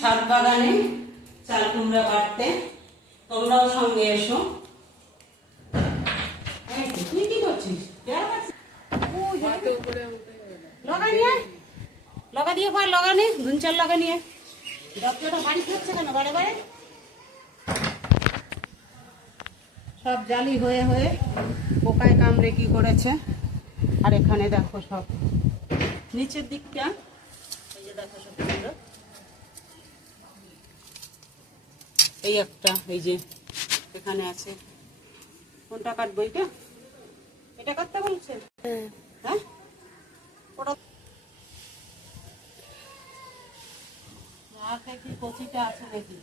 ছাদ বাগানে চাল কুমড়া কাটতে, তোমরাও সঙ্গে এসো। তুই কি করছিস? লগা নিয়ে লগা দিয়ে পর লগা নে, ধুন চাল লগা নিয়ে। দপ্তরটা বাড়ি ফিরছে কেন বারে বারে? সব জালি হয়ে হয়ে পোকায় কামড়ে কি করেছে। আর এখানে দেখো সব নিচের দিকটা, এই যে দেখো সব কুমড়ো, এই একটা, এই যে এখানে আছে। কোনটা কাটবো? এটা এটা কাটতে বলছে? হ্যাঁ, ওটা কি কচিটা আছে নাকি?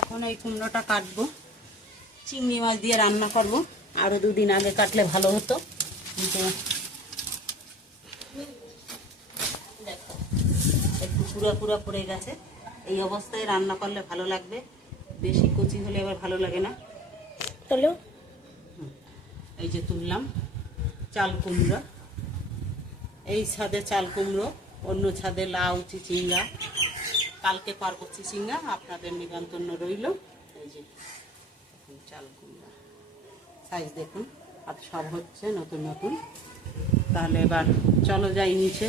এখন এই কুমড়োটা কাটবো, চিংড়ি মাছ দিয়ে রান্না করব। আরো দুদিন আগে কাটলে ভালো হতো, কিন্তু দেখো একটু পুরা পুরা পড়ে গেছে। এই অবস্থায় রান্না করলে ভালো লাগবে, বেশি কচি হলে আবার ভালো লাগে না। হ্যালো, এই যে তুললাম চাল কুমড়ো, এই ছাদে চাল কুমড়ো, অন্য ছাদে লাউ চিচিঙ্গা, কালকে পারবো চিচিঙ্গা, আপনাদের নিমন্ত্রণ রইল। এই যে চাল কুমড়া সাইজ দেখুন, আর সব হচ্ছে নতুন নতুন। তাহলে এবার চলো যাই নিচে।